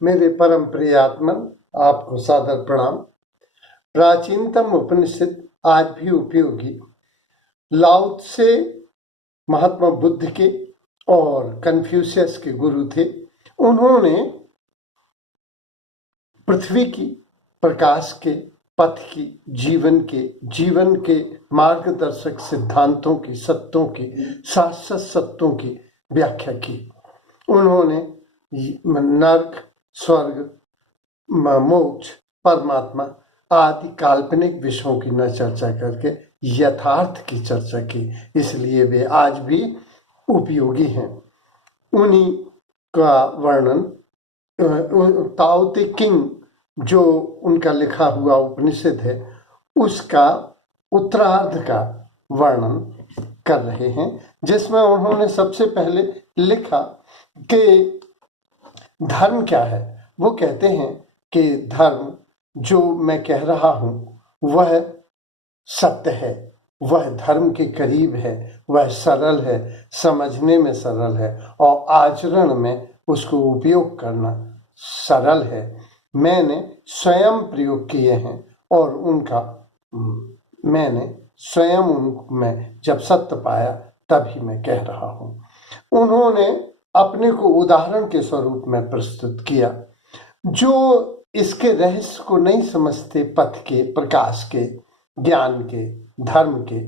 मेरे परम प्रिय आत्मन, आपको सादर प्रणाम। प्राचीनतम उपनिषद आज भी उपयोगी। लाओ त्से महात्मा बुद्ध के और कन्फ्यूशियस के गुरु थे। उन्होंने पृथ्वी की, प्रकाश के, पथ की, जीवन के मार्गदर्शक सिद्धांतों की, सत्यों की, शाश्वत सत्यों की व्याख्या की। उन्होंने नर्क, स्वर्ग, मोक्ष, परमात्मा आदि काल्पनिक विषयों की न चर्चा करके यथार्थ की चर्चा की, इसलिए वे आज भी उपयोगी हैं। उन्हीं का वर्णन ताओ ते किंग, जो उनका लिखा हुआ उपनिषद है, उसका उत्तरार्ध का वर्णन कर रहे हैं, जिसमें उन्होंने सबसे पहले लिखा कि धर्म क्या है। वो कहते हैं कि धर्म जो मैं कह रहा हूं वह सत्य है, वह धर्म के करीब है, वह सरल है, समझने में सरल है और आचरण में उसको उपयोग करना सरल है। मैंने स्वयं प्रयोग किए हैं और मैंने स्वयं उनमें जब सत्य पाया तभी मैं कह रहा हूं। उन्होंने अपने को उदाहरण के स्वरूप में प्रस्तुत किया। जो इसके रहस्य को नहीं समझते, पथ के, प्रकाश के, ज्ञान के, धर्म के,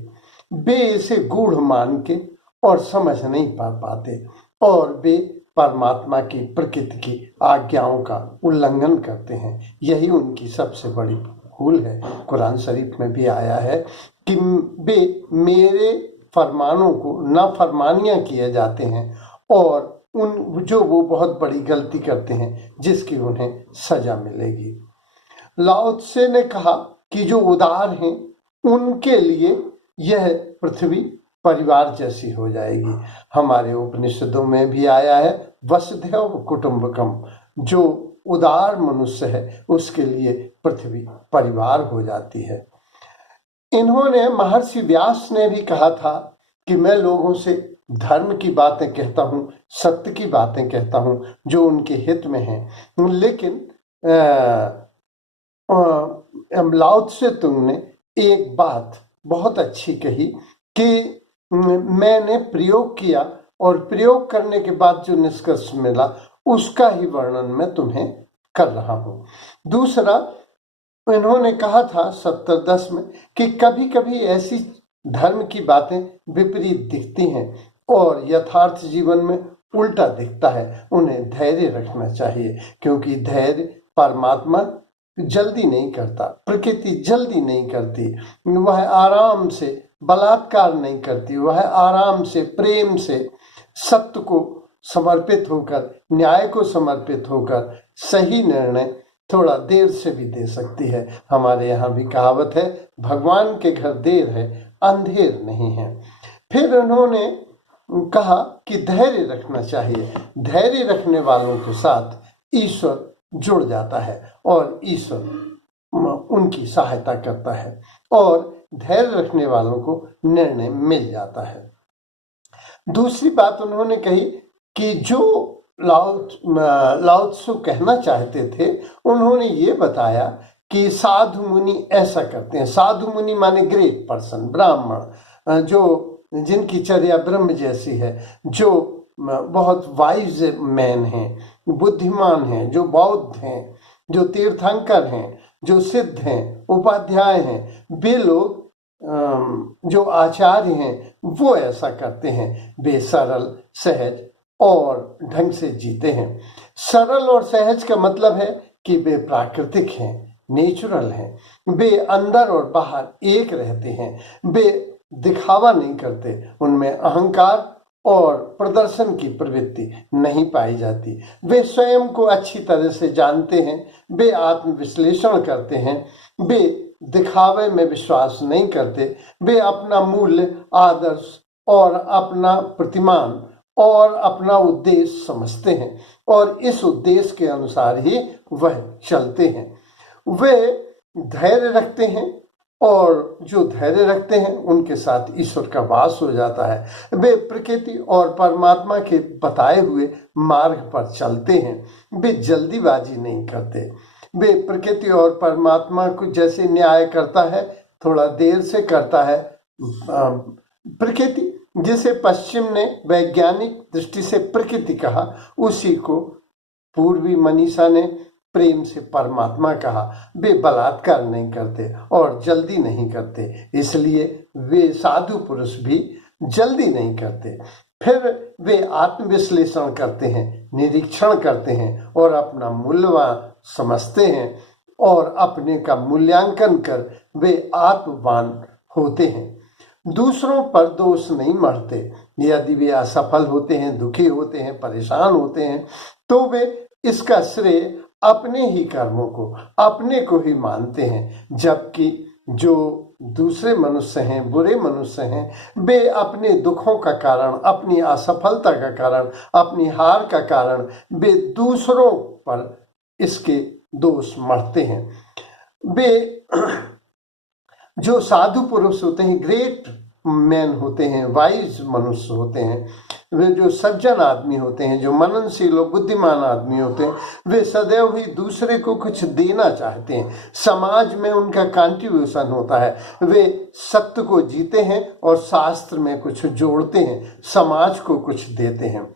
वे इसे गूढ़ मान के और समझ नहीं पाते और वे परमात्मा की, प्रकृति की आज्ञाओं का उल्लंघन करते हैं। यही उनकी सबसे बड़ी भूल है। कुरान शरीफ में भी आया है कि वे मेरे फरमानों को नाफरमानियां किए जाते हैं और वो बहुत बड़ी गलती करते हैं जिसकी उन्हें सजा मिलेगी। लाओ त्से ने कहा कि जो उदार हैं उनके लिए यह पृथ्वी परिवार जैसी हो जाएगी। हमारे उपनिषदों में भी आया है वसुधैव कुटुंबकम, जो उदार मनुष्य है उसके लिए पृथ्वी परिवार हो जाती है। इन्होंने, महर्षि व्यास ने भी कहा था कि मैं लोगों से धर्म की बातें कहता हूँ, सत्य की बातें कहता हूँ जो उनके हित में हैं, लेकिन लाओ त्से तुंग ने एक बात बहुत अच्छी कही कि मैंने प्रयोग किया और प्रयोग करने के बाद जो निष्कर्ष मिला उसका ही वर्णन मैं तुम्हें कर रहा हूँ। दूसरा, इन्होंने कहा था 70-10 में कि कभी कभी ऐसी धर्म की बातें विपरीत दिखती हैं और यथार्थ जीवन में उल्टा दिखता है। उन्हें धैर्य रखना चाहिए, क्योंकि धैर्य परमात्मा जल्दी नहीं करता, प्रकृति जल्दी नहीं करती, वह आराम से, बलात्कार नहीं करती, वह आराम से, प्रेम से, सत्य को समर्पित होकर, न्याय को समर्पित होकर सही निर्णय थोड़ा देर से भी दे सकती है। हमारे यहाँ भी कहावत है, भगवान के घर देर है, अंधेर नहीं है। फिर उन्होंने कहा कि धैर्य रखना चाहिए। धैर्य रखने वालों के साथ ईश्वर जुड़ जाता है और ईश्वर उनकी सहायता करता है और धैर्य रखने वालों को निर्णय मिल जाता है। दूसरी बात उन्होंने कही कि जो लाओ त्से कहना चाहते थे, उन्होंने ये बताया कि साधु मुनि ऐसा करते हैं। साधु मुनि माने ग्रेट पर्सन, ब्राह्मण, जो जिनकी चर्या ब्रह्म जैसी है, जो बहुत वाइज मैन हैं, बुद्धिमान हैं, जो बौद्ध हैं, जो तीर्थंकर हैं, जो सिद्ध हैं, उपाध्याय हैं, वे लोग जो आचार्य हैं वो ऐसा करते हैं। वे सरल, सहज और ढंग से जीते हैं। सरल और सहज का मतलब है कि वे प्राकृतिक हैं, नेचुरल हैं, वे अंदर और बाहर एक रहते हैं, वे दिखावा नहीं करते, उनमें अहंकार और प्रदर्शन की प्रवृत्ति नहीं पाई जाती। वे स्वयं को अच्छी तरह से जानते हैं, वे आत्मविश्लेषण करते हैं, वे दिखावे में विश्वास नहीं करते, वे अपना मूल्य, आदर्श और अपना प्रतिमान और अपना उद्देश्य समझते हैं और इस उद्देश्य के अनुसार ही वह चलते हैं। वे धैर्य रखते हैं और जो धैर्य रखते हैं उनके साथ ईश्वर का वास हो जाता है। वे प्रकृति और परमात्मा के बताए हुए मार्ग पर चलते हैं। वे जल्दीबाजी नहीं करते। वे प्रकृति और परमात्मा को जैसे न्याय करता है, थोड़ा देर से करता है। प्रकृति जिसे पश्चिम ने वैज्ञानिक दृष्टि से प्रकृति कहा, उसी को पूर्वी मनीषा ने प्रेम से परमात्मा कहा। वे बलात्कार नहीं करते और जल्दी नहीं करते, इसलिए वे साधु पुरुष भी जल्दी नहीं करते। फिर वे आत्मविश्लेषण करते हैं, निरीक्षण करते हैं और अपना मूल्यवान समझते हैं और अपने का मूल्यांकन कर वे आत्मवान होते हैं। दूसरों पर दोष नहीं मढ़ते। यदि वे असफल होते हैं, दुखी होते हैं, परेशान होते हैं, तो वे इसका श्रेय अपने ही कर्मों को, अपने को ही मानते हैं। जबकि जो दूसरे मनुष्य हैं, बुरे मनुष्य हैं, वे अपने दुखों का कारण, अपनी असफलता का कारण, अपनी हार का कारण वे दूसरों पर इसके दोष मढ़ते हैं। वे जो साधु पुरुष होते हैं, ग्रेट मैन होते हैं, वाइज मनुष्य होते हैं, वे जो सज्जन आदमी होते हैं, जो मननशील और बुद्धिमान आदमी होते हैं, वे सदैव ही दूसरे को कुछ देना चाहते हैं। समाज में उनका कंट्रीब्यूशन होता है। वे सत्य को जीते हैं और शास्त्र में कुछ जोड़ते हैं, समाज को कुछ देते हैं।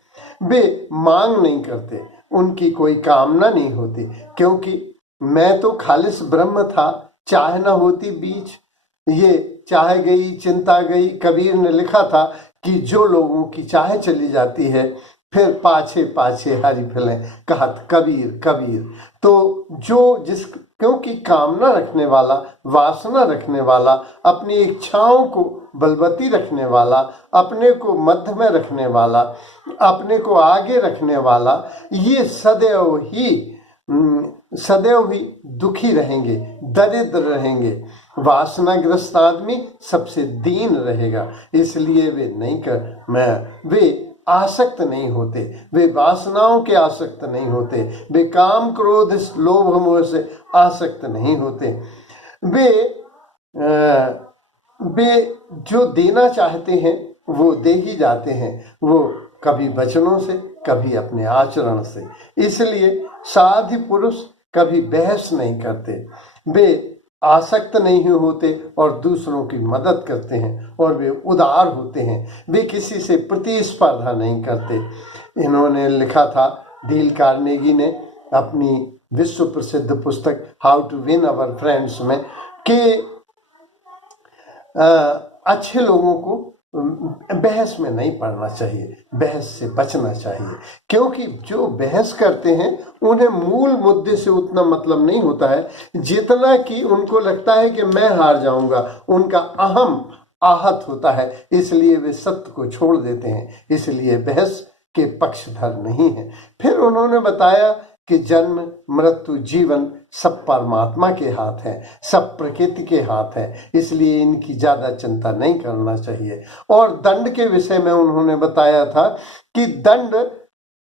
वे मांग नहीं करते, उनकी कोई कामना नहीं होती, क्योंकि मैं तो खालिस ब्रह्म था, चाह न होती बीच। ये चाह गई चिंता गई। कबीर ने लिखा था कि जो लोगों की चाह चली जाती है, फिर पाछे पाछे हरि फिलें, कहत कबीर कबीर। तो जो क्योंकि कामना रखने वाला, वासना रखने वाला, अपनी इच्छाओं को बलवती रखने वाला, अपने को मध्य में रखने वाला, अपने को आगे रखने वाला, ये सदैव ही दुखी रहेंगे, दरिद्र रहेंगे। वासनाग्रस्त आदमी सबसे दीन रहेगा, इसलिए वे आसक्त नहीं होते, वे वासनाओं के आसक्त नहीं होते, वे काम क्रोध लोभ मोह से आसक्त नहीं होते। वे जो देना चाहते हैं वो दे ही जाते हैं, वो कभी वचनों से, कभी अपने आचरण से। इसलिए साधु पुरुष कभी बहस नहीं करते, वे आसक्त नहीं होते और दूसरों की मदद करते हैं, और वे उदार होते हैं। वे किसी से प्रतिस्पर्धा नहीं करते। इन्होंने लिखा था, डील कार्नेगी ने अपनी विश्व प्रसिद्ध पुस्तक how to win our friends में, कि अच्छे लोगों को बहस में नहीं पड़ना चाहिए, बहस से बचना चाहिए, क्योंकि जो बहस करते हैं उन्हें मूल मुद्दे से उतना मतलब नहीं होता है जितना कि उनको लगता है कि मैं हार जाऊंगा। उनका अहम आहत होता है, इसलिए वे सत्य को छोड़ देते हैं, इसलिए बहस के पक्षधर नहीं है। फिर उन्होंने बताया कि जन्म मृत्यु जीवन सब परमात्मा के हाथ है, सब प्रकृति के हाथ है, इसलिए इनकी ज्यादा चिंता नहीं करना चाहिए। और दंड के विषय में उन्होंने बताया था कि दंड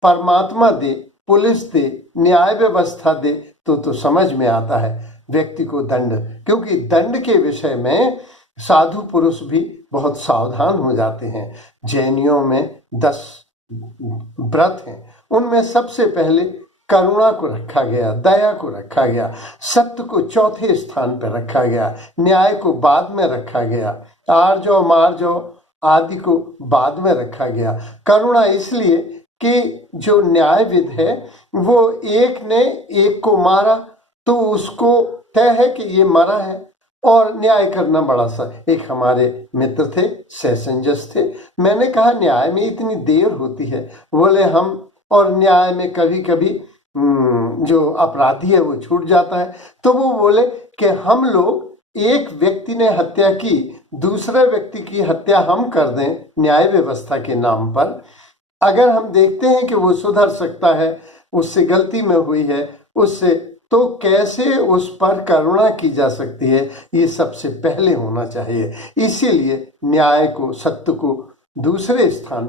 परमात्मा दे, पुलिस दे, न्याय व्यवस्था दे तो समझ में आता है व्यक्ति को दंड, क्योंकि दंड के विषय में साधु पुरुष भी बहुत सावधान हो जाते हैं। जैनियों में 10 व्रत हैं, उनमें सबसे पहले करुणा को रखा गया, दया को रखा गया, सत्य को चौथे स्थान पर रखा गया, न्याय को बाद में रखा गया, आर्जव मार्जव आदि को बाद में रखा गया। करुणा इसलिए कि जो न्यायविद है वो एक ने एक को मारा तो उसको तय है कि ये मरा है, और न्याय करना बड़ा सा। एक हमारे मित्र थे, सेशन जज थे, मैंने कहा न्याय में इतनी देर होती है? बोले हम, और न्याय में कभी कभी जो अपराधी है वो छूट जाता है। तो वो बोले कि हम लोग, एक व्यक्ति ने हत्या की, दूसरे व्यक्ति की हत्या हम कर दें न्याय व्यवस्था के नाम पर, अगर हम देखते हैं कि वो सुधर सकता है, उससे गलती में हुई है, उससे, तो कैसे उस पर करुणा की जा सकती है? ये सबसे पहले होना चाहिए। इसीलिए न्याय को, सत्य को दूसरे स्थान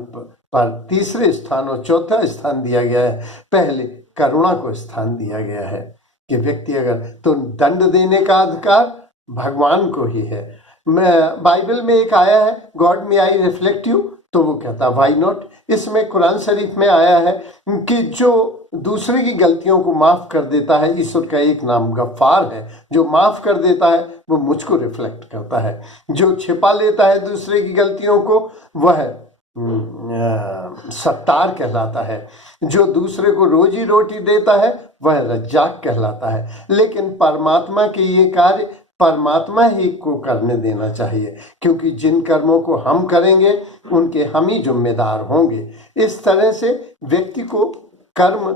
पर तीसरे स्थान और चौथा स्थान दिया गया है। पहले करुणा को स्थान दिया गया है कि व्यक्ति अगर, तो दंड देने का अधिकार भगवान को ही है। मैं बाइबल में एक आया है, गॉड में आई रिफ्लेक्ट यू, तो वो कहता है व्हाई नॉट। इसमें कुरान शरीफ में आया है कि जो दूसरे की गलतियों को माफ कर देता है, ईश्वर का एक नाम गफ्फार है। जो माफ कर देता है वो मुझको रिफ्लेक्ट करता है। जो छिपा लेता है दूसरे की गलतियों को वह सत्तार कहलाता है। जो दूसरे को रोजी रोटी देता है वह रज्जाक कहलाता है। लेकिन परमात्मा के ये कार्य परमात्मा ही को करने देना चाहिए, क्योंकि जिन कर्मों को हम करेंगे उनके हम ही जिम्मेदार होंगे। इस तरह से व्यक्ति को कर्म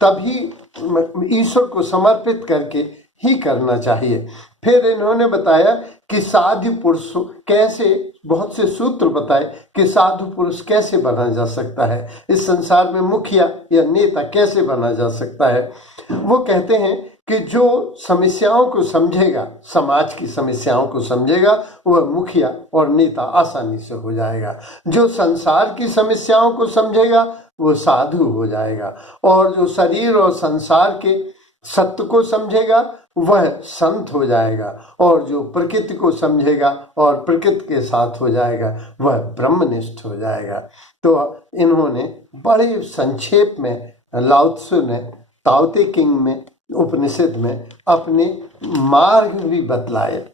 तभी ईश्वर को समर्पित करके ही करना चाहिए। फिर इन्होंने बताया कि साधु पुरुष कैसे, बहुत से सूत्र बताए कि साधु पुरुष कैसे बना जा सकता है, इस संसार में मुखिया या नेता कैसे बना जा सकता है। वो कहते हैं कि जो समस्याओं को समझेगा, समाज की समस्याओं को समझेगा, वह मुखिया और नेता आसानी से हो जाएगा। जो संसार की समस्याओं को समझेगा वो साधु हो जाएगा, और जो शरीर और संसार के सत्य को समझेगा वह संत हो जाएगा, और जो प्रकृति को समझेगा और प्रकृति के साथ हो जाएगा वह ब्रह्मनिष्ठ हो जाएगा। तो इन्होंने बड़े संक्षेप में लाओ त्सु ने ताओ ते किंग में, उपनिषद में अपने मार्ग भी बतलाए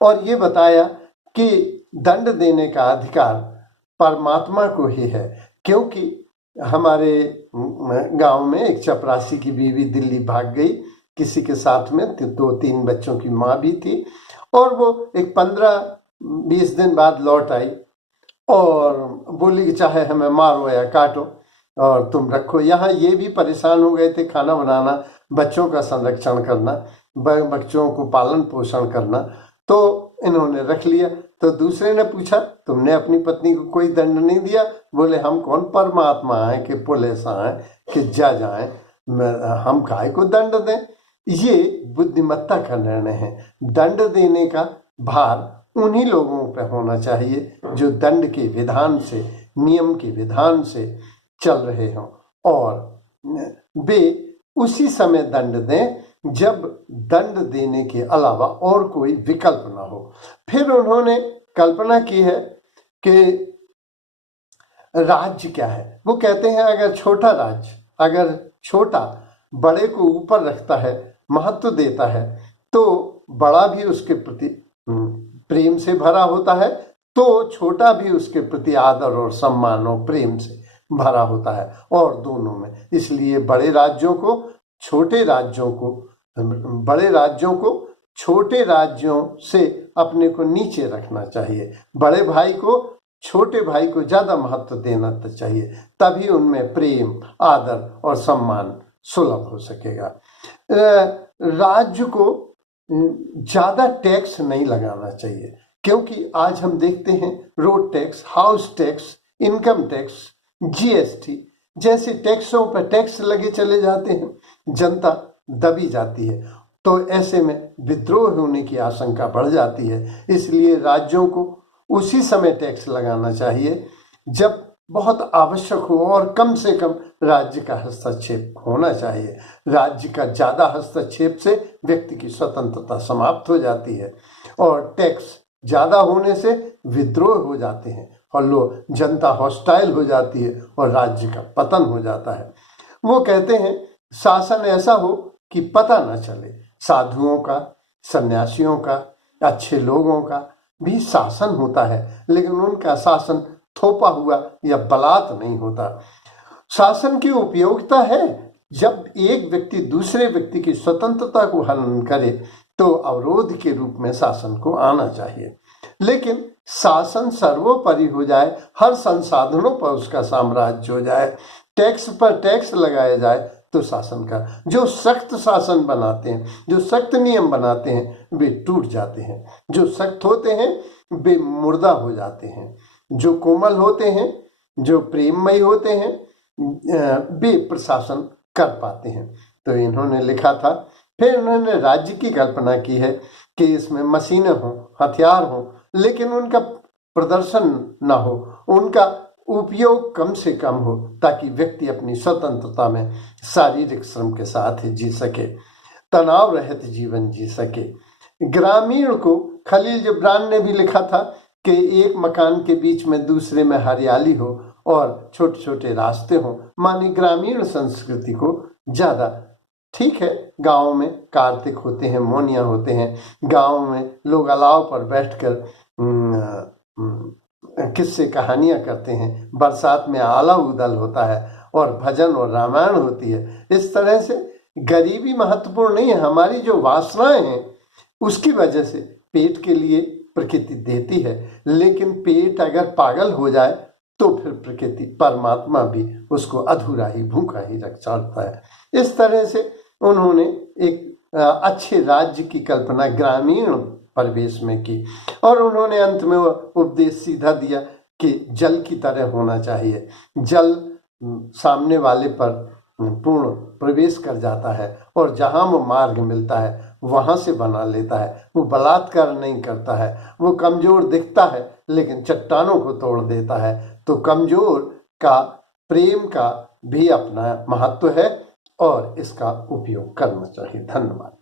और ये बताया कि दंड देने का अधिकार परमात्मा को ही है। क्योंकि हमारे गांव में एक चपरासी की बीवी दिल्ली भाग गई किसी के साथ में, 2-3 बच्चों की माँ भी थी, और वो एक 15-20 दिन बाद लौट आई और बोली कि चाहे हमें मारो या काटो और तुम रखो। यहाँ ये भी परेशान हो गए थे, खाना बनाना, बच्चों का संरक्षण करना, बच्चों को पालन पोषण करना, तो इन्होंने रख लिया। तो दूसरे ने पूछा तुमने अपनी पत्नी को कोई दंड नहीं दिया? बोले हम कौन परमात्मा है कि पुलिस आए कि जज आए, हम काहे को दंड दें। ये बुद्धिमत्ता का निर्णय है। दंड देने का भार उन्हीं लोगों पर होना चाहिए जो दंड के विधान से, नियम के विधान से चल रहे हों, और वे उसी समय दंड दें जब दंड देने के अलावा और कोई विकल्प ना हो। फिर उन्होंने कल्पना की है कि राज्य क्या है। वो कहते हैं अगर छोटा राज्य, अगर छोटा बड़े को ऊपर रखता है, महत्व देता है, तो बड़ा भी उसके प्रति प्रेम से भरा होता है, तो छोटा भी उसके प्रति आदर और सम्मान और प्रेम से भरा होता है, और दोनों में। इसलिए बड़े राज्यों को छोटे राज्यों से अपने को नीचे रखना चाहिए। बड़े भाई को छोटे भाई को ज्यादा महत्व देना चाहिए, तभी उनमें प्रेम, आदर और सम्मान सुलभ हो सकेगा। राज्य को ज्यादा टैक्स नहीं लगाना चाहिए, क्योंकि आज हम देखते हैं road tax, house tax, income tax, GST जैसे टैक्सों पर टैक्स लगे चले जाते हैं, जनता दबी जाती है, तो ऐसे में विद्रोह होने की आशंका बढ़ जाती है। इसलिए राज्यों को उसी समय टैक्स लगाना चाहिए जब बहुत आवश्यक हो, और कम से कम राज्य का हस्तक्षेप होना चाहिए। राज्य का ज्यादा हस्तक्षेप से व्यक्ति की स्वतंत्रता समाप्त हो जाती है, और टैक्स ज्यादा होने से विद्रोह हो जाते हैं और जनता हॉस्टाइल हो जाती है और राज्य का पतन हो जाता है। वो कहते हैं शासन ऐसा हो कि पता न चले। साधुओं का, सन्यासियों का, अच्छे लोगों का भी शासन होता है, लेकिन उनका शासन थोपा हुआ या बलात् नहीं होता। शासन की उपयोगिता है जब एक व्यक्ति दूसरे व्यक्ति की स्वतंत्रता को हनन करे, तो अवरोध के रूप में शासन को आना चाहिए। लेकिन शासन सर्वोपरि हो जाए, हर संसाधनों पर उसका साम्राज्य हो जाए, टैक्स पर टैक्स लगाया जाए, तो शासन का जो सख्त शासन बनाते हैं, जो सख्त नियम बनाते हैं, वे टूट जाते हैं। जो सख्त होते हैं वे मुर्दा हो जाते हैं, जो कोमल होते हैं, जो प्रेममय होते हैं, वे प्रशासन कर पाते हैं। तो इन्होंने लिखा था। फिर उन्होंने राज्य की कल्पना की है कि इसमें मशीनें हों, हथियार हों, लेकिन उनका प्रदर्शन ना हो, उनका उपयोग कम से कम हो, ताकि व्यक्ति अपनी स्वतंत्रता में शारीरिक श्रम के साथ जी सके, तनाव रहित जीवन जी सके। ग्रामीण को खलील जिब्रान ने भी लिखा था कि एक मकान के बीच में दूसरे में हरियाली हो और छोटे छोटे रास्ते हो, मानी ग्रामीण संस्कृति को ज्यादा। ठीक है, गाँव में कार्तिक होते हैं, मोनिया होते हैं, गाँव में लोग अलाव पर बैठकर किस्से कहानियां करते हैं, बरसात में आला उदल होता है और भजन और रामायण होती है। इस तरह से गरीबी महत्वपूर्ण नहीं है, हमारी जो वासनाएं हैं उसकी वजह से पेट के लिए प्रकृति देती है, लेकिन पेट अगर पागल हो जाए तो फिर प्रकृति परमात्मा भी उसको अधूरा ही भूखा ही रख छोड़ता है। इस तरह से उन्होंने एक अच्छे राज्य की कल्पना ग्रामीण परिवेश में की और उन्होंने अंत में वो उपदेश सीधा दिया कि जल की तरह होना चाहिए। जल सामने वाले पर पूर्ण प्रवेश कर जाता है और जहां वो मार्ग मिलता है वहां से बना लेता है। वो बलात्कार नहीं करता है, वो कमजोर दिखता है लेकिन चट्टानों को तोड़ देता है। तो कमजोर का प्रेम का भी अपना महत्व है और इसका उपयोग करना चाहिए। धन्यवाद।